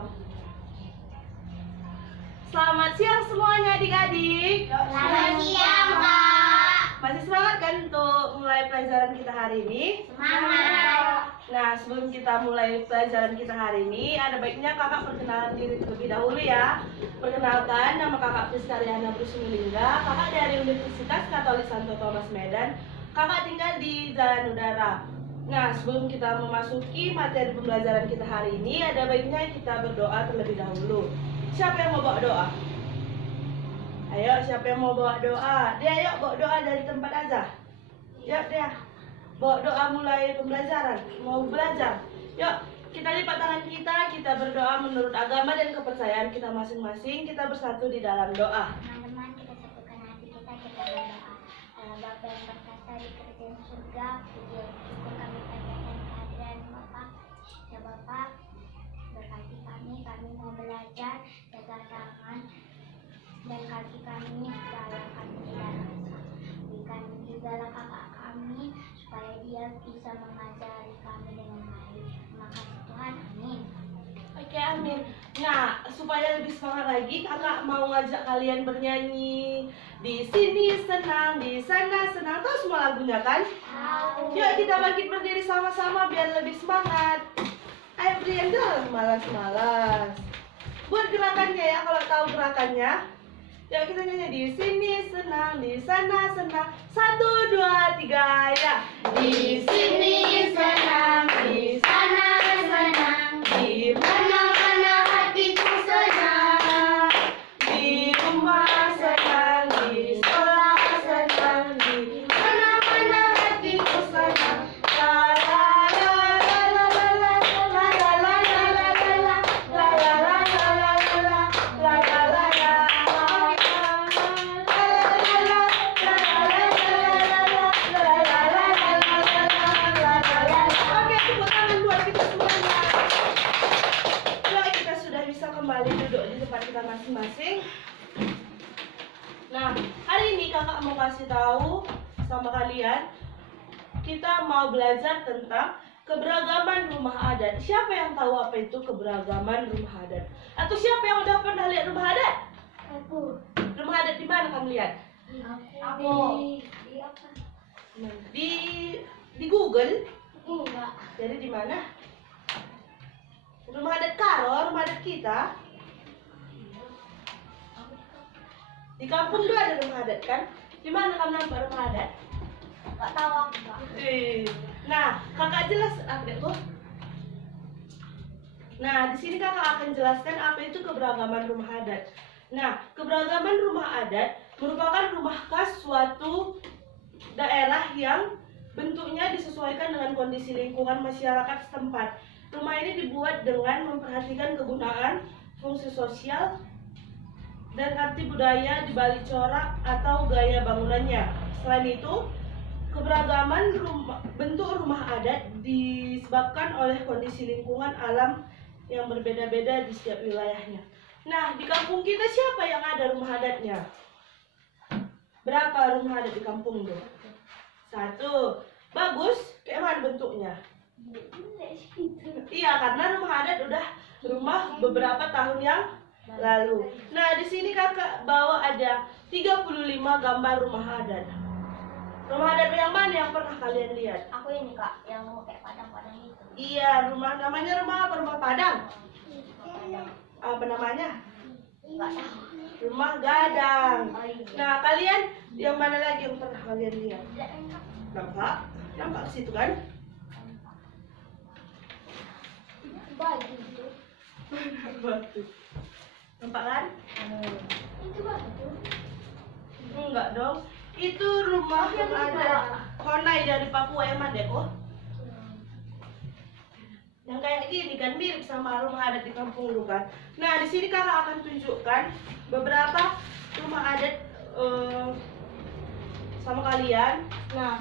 Wabarakatuh. Selamat siang semuanya adik-adik. Selamat siang, Kak. Masih semangat kan untuk mulai pelajaran kita hari ini? Semangat. Nah, sebelum kita mulai pelajaran kita hari ini, ada baiknya kakak perkenalan diri terlebih dahulu ya. Perkenalkan, nama kakak Priskaryana Brusumilingga. Kakak dari Universitas Katolik Santo Thomas Medan. Kakak tinggal di Jalan Udara. Nah, sebelum kita memasuki materi pembelajaran kita hari ini, ada baiknya kita berdoa terlebih dahulu. Siapa yang mau bawa doa? Ayo, siapa yang mau bawa doa? Dia, ayo bawa doa dari tempat aja. Yuk, dia. Bawa doa mulai pembelajaran. Mau belajar. Yuk, kita lipat tangan kita berdoa menurut agama dan kepercayaan kita masing-masing. Kita bersatu di dalam doa. Teman-teman, kita satukan hati kita berdoa. Bapa yang berkata di kerajaan surga, puji syukur kami panjatkan kehadiran Bapa. Ya Bapa, berkati kami mau belajar, jaga tangan dan kaki kami supaya kami tidak rasa. Berikan juga kakak kami supaya dia bisa mengajari kami dengan baik. Terima kasih Tuhan, amin. Oke, amin. Nah, supaya lebih semangat lagi, kakak mau ngajak kalian bernyanyi. Di sini senang, di sana senang. Tahu semua lagunya kan? Tahu. Yuk kita bangkit berdiri sama-sama biar lebih semangat. Ayo Brian dong, malas-malas. Buat gerakannya ya, kalau tahu gerakannya. Yuk kita nyanyi. Di sini senang, di sana senang. 1, 2, 3 ya. Di sini senang, di sana senang. Di mana-mana hatiku senang. Di rumah senang, di sekolah senang. Di mana-mana hatiku senang. La la la la la la la la la la la la la la la la la la la. Oke, tepuk tangan buat kita semuanya. Yuk, kita sudah bisa kembali duduk di tempat kita masing-masing. Nah, hari ini kakak mau kasih tahu sama kalian, kita mau belajar tentang keberagaman rumah adat. Siapa yang tahu apa itu keberagaman rumah adat? Atau siapa yang udah pernah lihat rumah adat? Aku. Rumah adat di mana kamu lihat? Aku. Di apa? Di Google. Enggak. Jadi di mana? Rumah adat Karo, rumah adat kita. Di kampung tuh ada rumah adat kan? Di mana kamu nampak rumah adat? Enggak tahu aku, Kak. Nah, kakak jelas adekku. Nah, di sini kakak akan jelaskan apa itu keberagaman rumah adat. Nah, keberagaman rumah adat merupakan rumah khas suatu daerah yang bentuknya disesuaikan dengan kondisi lingkungan masyarakat setempat. Rumah ini dibuat dengan memperhatikan kegunaan, fungsi sosial, dan arti budaya di balik corak atau gaya bangunannya. Selain itu, keberagaman bentuk rumah adat disebabkan oleh kondisi lingkungan alam yang berbeda-beda di setiap wilayahnya. Nah, di kampung kita siapa yang ada rumah adatnya? Berapa rumah adat di kampung tuh? 1. Bagus. Kayak mana bentuknya? Iya, karena rumah adat udah rumah beberapa tahun yang lalu. Nah, di sini kakak bawa ada 35 gambar rumah adat. Rumah adat yang mana yang pernah kalian lihat? Aku ini, Kak, yang mau kayak padang-padang itu. Iya, namanya rumah apa? Rumah Padang. Padang. Apa namanya? Enggak tahu. Rumah Gadang. Oh, iya. Nah, kalian yang mana lagi yang pernah kalian lihat? Enggak enak. Nampak? Nampak ke situ kan? Baju itu. Batu. Nampak kan? Itu baju. Enggak dong. Itu rumah yang ada Honai dari Papua yang mana kok? Yang kayak gini kan mirip sama rumah adat di kampung lu kan. Nah, di sini kakak akan tunjukkan beberapa rumah adat sama kalian. Nah,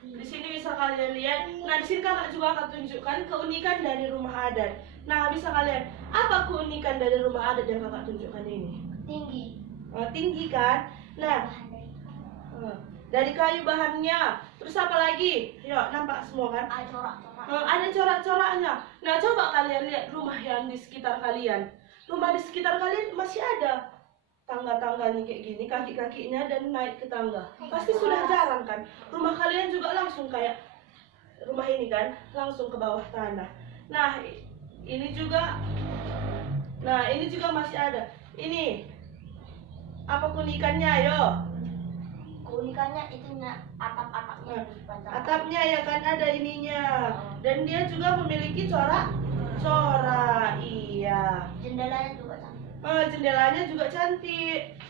di sini bisa kalian lihat. Nah, di sini kakak juga akan tunjukkan keunikan dari rumah adat. Nah, bisa kalian, apa keunikan dari rumah adat yang kakak tunjukkan ini? Tinggi. Tinggi kan? Nah, dari kayu bahannya, Terus apa lagi? Yuk, nampak semua kan? Corak-corak. Ada corak-coraknya. Nah, coba kalian lihat rumah yang di sekitar kalian. Rumah di sekitar kalian masih ada tangga-tangganya kayak gini, kaki-kakinya dan naik ke tangga. Pasti sudah jarang kan? Rumah kalian juga langsung kayak rumah ini kan, langsung ke bawah tanah. Nah, ini juga masih ada. Ini apa keunikannya, yo? Keunikannya itunya atap-atapnya dipajang. Atapnya ya kan ada ininya. Dan dia juga memiliki corak. Iya. Jendelanya juga cantik. Jendelanya juga cantik.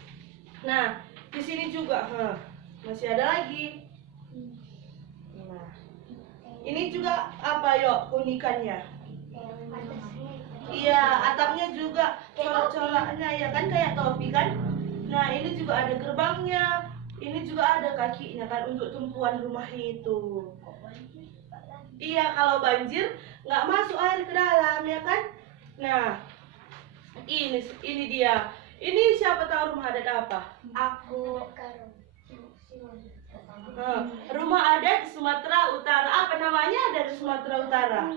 Nah, di sini juga, masih ada lagi. Nah, ini juga apa, yo keunikannya? Iya, atapnya juga corak-coraknya ya kan kayak topi kan. Nah, ini juga ada gerbangnya. Ini juga ada kakinya kan untuk tumpuan rumah itu. Iya, kalau banjir nggak masuk air ke dalam ya kan. Nah, ini dia. Ini siapa tahu rumah adat apa? Aku Rumah adat Sumatera Utara. Apa namanya dari Sumatera Utara?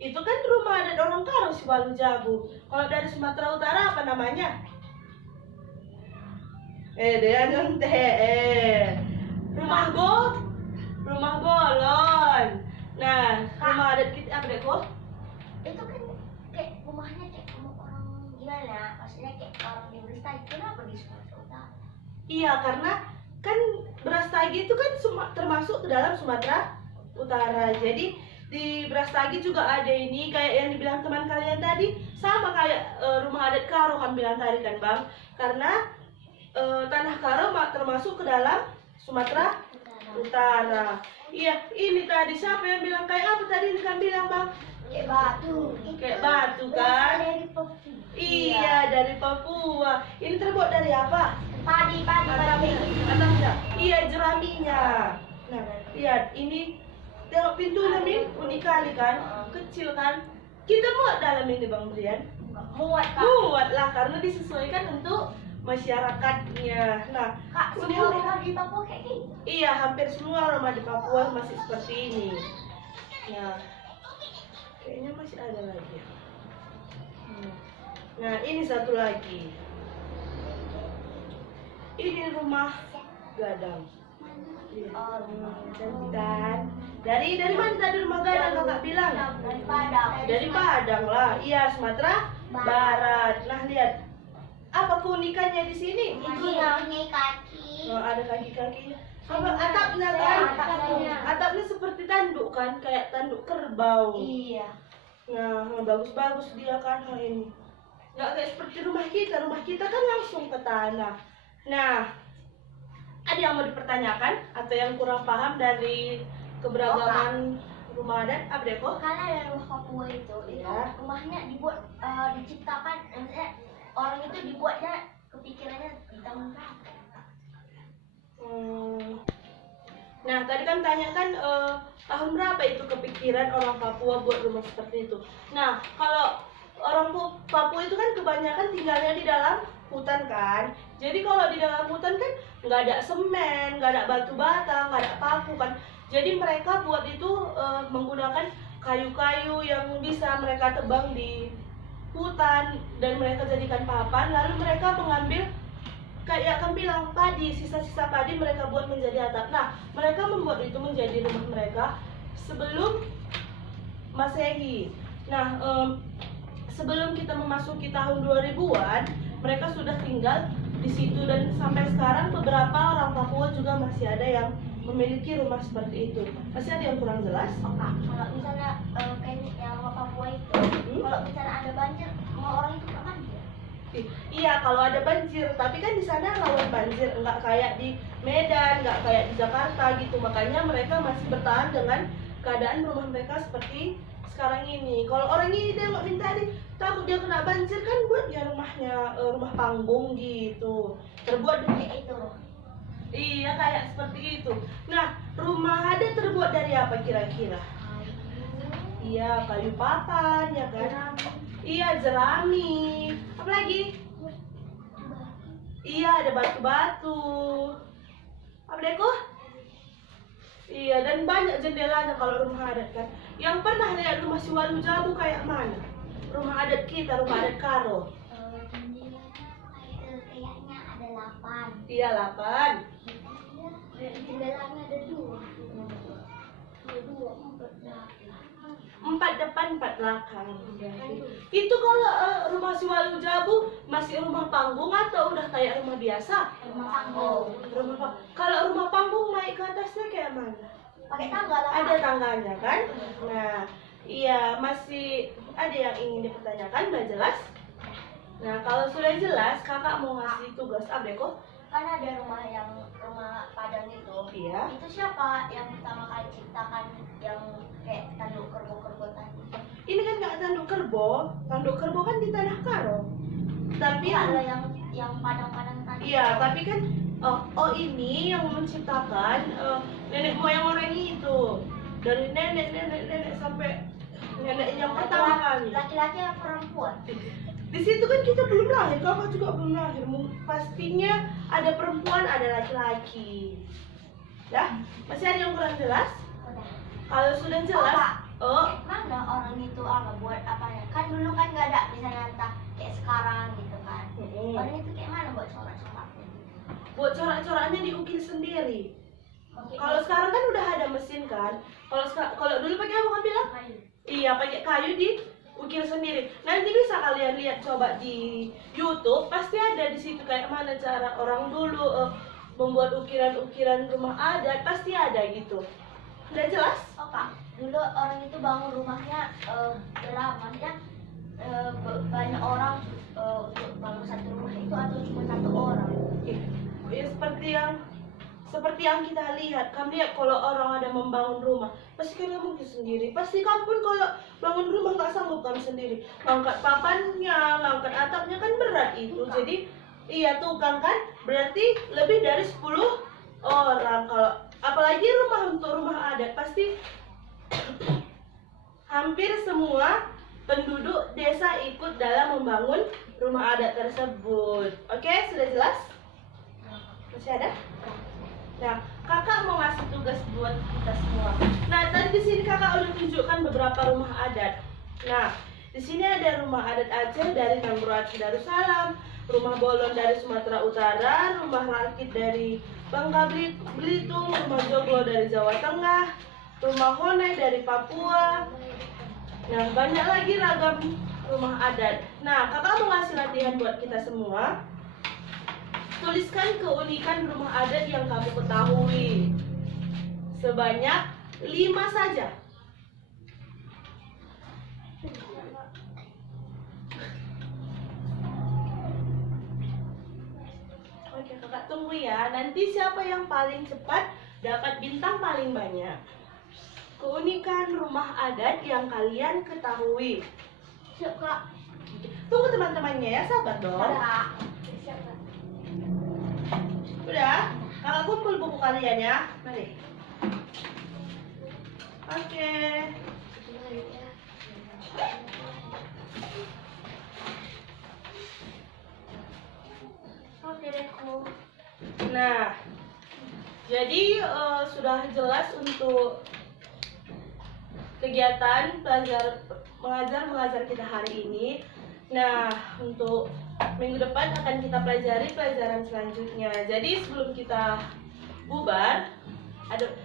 Itu kan rumah adat orang Karo Siwalu Jabu. Kalau dari Sumatera Utara apa namanya? Dia nyontek. Rumah bolon. Nah, rumah adat kita apa deh kok? itu kan kayak rumahnya kayak orang gimana? Maksudnya kayak orang di Bristol. Kenapa di Sumatera Utara? Iya, karena kan Brastagi itu kan termasuk ke dalam Sumatera Utara. Jadi di Brastagi juga ada ini kayak yang dibilang teman kalian tadi, sama kayak rumah adat Karo kan bilang tadi kan Bang. Karena tanah Karo termasuk ke dalam Sumatera Utara. Iya, ini tadi siapa yang bilang kayak apa tadi kan bilang Bang? Kayak batu. Kayak batu kan? Dari Papua. Iya, dari Papua. Ini terbuat dari apa? Padi. Atapnya. Iya, jeraminya. Nah, lihat ini tengok pintunya Min, unik kali kan? Kecil kan? Kita muat dalam ini Bang Brian. Muat Kak. Muat lah karena disesuaikan untuk masyarakatnya. Nah, Kak, ini semua unik. rumah di Papua kayak gini. Iya, hampir semua rumah di Papua masih seperti ini. Nah, kayaknya masih ada lagi. Nah, ini satu lagi. Ini rumah gadang. Cantik kan? Dari mana tadi rumah gadang kakak bilang? Dari Padang. Dari Padang lah. Iya, Sumatera Barat. Nah, lihat. Apa keunikannya di sini? Punya kaki. Ada kaki-kakinya. Apa atapnya kan? Atapnya seperti tanduk kan, kayak tanduk kerbau. Iya. Nah, bagus-bagus dia kan ini. Nggak kayak seperti rumah kita kan langsung ke tanah. Nah, ada yang mau dipertanyakan atau yang kurang paham dari keberagaman rumah adat? Apa deh kok? Karena ada rumah Papua itu Ya. rumahnya dibuat diciptakan, maksudnya orang itu dibuatnya kepikirannya di tahun berapa? Nah, tadi kan tanyakan tahun berapa itu kepikiran orang Papua buat rumah seperti itu. Nah, kalau orang Papua itu kan kebanyakan tinggalnya di dalam hutan kan. Jadi kalau di dalam hutan kan nggak ada semen, nggak ada batu bata, nggak ada paku kan. Jadi mereka buat itu menggunakan kayu-kayu yang bisa mereka tebang di hutan dan mereka jadikan papan. Lalu mereka mengambil kayak akan bilang padi, sisa-sisa padi mereka buat menjadi atap. Nah, mereka membuat itu menjadi rumah mereka sebelum Masehi. Nah, sebelum kita memasuki tahun 2000-an, mereka sudah tinggal di situ dan sampai sekarang beberapa orang Papua juga masih ada yang memiliki rumah seperti itu. Masih ada yang kurang jelas? Kak, kalau misalnya kayak yang orang Papua itu, kalau misalnya ada banjir, semua orang itu nggak banjir. Iya, kalau ada banjir, tapi kan di sana rawan banjir, nggak kayak di Medan, nggak kayak di Jakarta gitu. Makanya mereka masih bertahan dengan keadaan rumah mereka seperti sekarang ini. Kalau orang ini dia nggak minta tadi, takut dia kena banjir kan buat ya rumahnya rumah panggung gitu, terbuat dari Kayak itu. iya kayak seperti itu. Nah, rumah adat terbuat dari apa kira-kira? Iya, kayu papan ya kan? Iya, jerami. Apa lagi? Iya, ada batu-batu. Apa deh kok? Iya, dan banyak jendelanya kalau rumah adat kan. Yang pernah lihat rumah si Walu Jabu kayak mana? Rumah adat kita, rumah adat Karo. Jendelanya kayaknya ada 8. Iya, 8. Jendelanya ada 2. 2, 4, 4 depan, 4 belakang. Itu kalau rumah si Walu Jabu masih rumah panggung atau udah kayak rumah biasa? Rumah panggung. Kalau rumah panggung naik ke atasnya kayak mana? Pakai tangga lah. Ada tangganya kan? Nah, iya, masih ada yang ingin dipertanyakan, udah jelas? Nah, kalau sudah jelas, kakak mau ngasih tugas apa kok? Kan ada rumah Padang itu. Iya. Itu siapa yang pertama kali ciptakan yang kayak tanduk kerbau-kerbau tadi? Ini kan nggak tanduk kerbo kan di tanah Karo. Tapi Ada yang Padang-Padang tadi. iya, tapi kan ini yang menciptakan nenek moyang orang itu. Dari nenek sampai nenek yang pertama kali. Laki-laki atau perempuan? Di situ kan kita belum lahir, kakak juga belum lahir. Pastinya ada perempuan, ada laki-laki. Ya, masih ada yang kurang jelas? Udah. Kalau sudah jelas, Mana orang itu buat apa ya? Kan dulu kan nggak ada misalnya entah kayak sekarang gitu kan. Orang itu kayak mana buat corak-coraknya? buat corak-coraknya diukir sendiri. Oke. Kalau sekarang kan udah ada mesin kan. Kalau dulu pakai apa kan bilang? Kayu. Iya, pakai kayu diukir sendiri. Nanti bisa kalian lihat coba di YouTube, pasti ada di situ kayak mana cara orang dulu membuat ukiran-ukiran rumah adat, pasti ada gitu. Udah jelas? Oh Kak, dulu orang itu bangun rumahnya maksudnya banyak orang untuk bangun satu rumah itu atau cuma satu orang? Ya, seperti yang kita lihat, kami lihat kalau orang ada membangun rumah, pasti kami mungkin sendiri. Pasti kamu pun kalau bangun rumah nggak sanggup kami sendiri. Ngangkat papannya, ngangkat atapnya kan berat itu. Jadi iya tukang kan, berarti lebih dari 10 orang. Kalau apalagi untuk rumah adat pasti hampir semua penduduk desa ikut dalam membangun rumah adat tersebut. Oke, sudah jelas? Masih ada? Nah, kakak mau ngasih tugas buat kita semua. Nah, tadi di sini kakak udah tunjukkan beberapa rumah adat. Nah, di sini ada rumah adat Aceh dari Nanggro Aceh Darussalam, rumah Bolon dari Sumatera Utara, rumah Rakit dari Bangka Belitung, rumah Joglo dari Jawa Tengah, rumah Honai dari Papua. Nah, banyak lagi ragam rumah adat. Nah, kakak mau ngasih latihan buat kita semua. Tuliskan keunikan rumah adat yang kamu ketahui. Sebanyak 5 saja. Oke, kakak tunggu ya. Nanti siapa yang paling cepat dapat bintang paling banyak. Keunikan rumah adat yang kalian ketahui. Siap Kak. Tunggu teman-temannya ya, sabar dong. Kak. Siap Kak. Udah, kakak kumpul buku kalian ya. Mari. Oke. Oke deh Ku. Nah, jadi sudah jelas untuk kegiatan mengajar kita hari ini. Nah, untuk minggu depan akan kita pelajari pelajaran selanjutnya. Jadi sebelum kita bubar,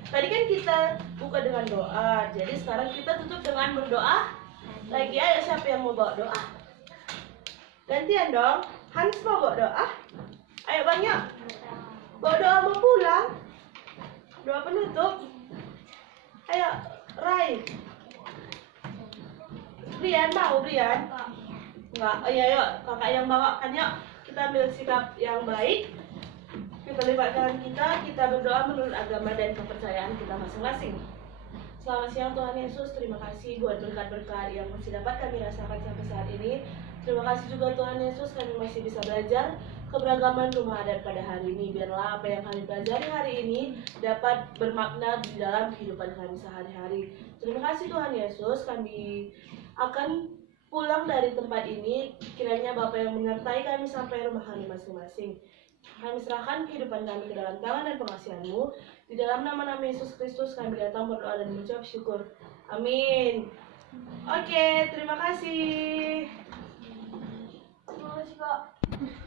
tadi kan kita buka dengan doa. Jadi sekarang kita tutup dengan berdoa. Lagi ayo, siapa yang mau bawa doa? Gantian dong. Hans mau bawa doa? Ayo banyak. Bawa doa mau pulang. Doa penutup. Ayo, Rai. Brian mau, Brian? Enggak, iya yuk, kakak yang bawakan yuk. Kita ambil sikap yang baik. Kita libatkan kita berdoa menurut agama dan kepercayaan kita masing-masing. Selamat siang Tuhan Yesus, terima kasih buat berkat-berkat yang masih dapat kami rasakan sampai saat ini. Terima kasih juga Tuhan Yesus, kami masih bisa belajar keberagaman rumah adat pada hari ini. Biarlah apa yang kami pelajari hari ini dapat bermakna di dalam kehidupan kami sehari-hari. Terima kasih Tuhan Yesus, kami akan pulang dari tempat ini. Kiranya Bapa yang menyertai kami sampai rumah kami masing-masing. Kami serahkan kehidupan kami ke dalam tangan dan pengasihan-Mu. Di dalam nama Yesus Kristus kami datang berdoa dan mengucap syukur. Amin. Oke, terima kasih. Terima kasih, Kak.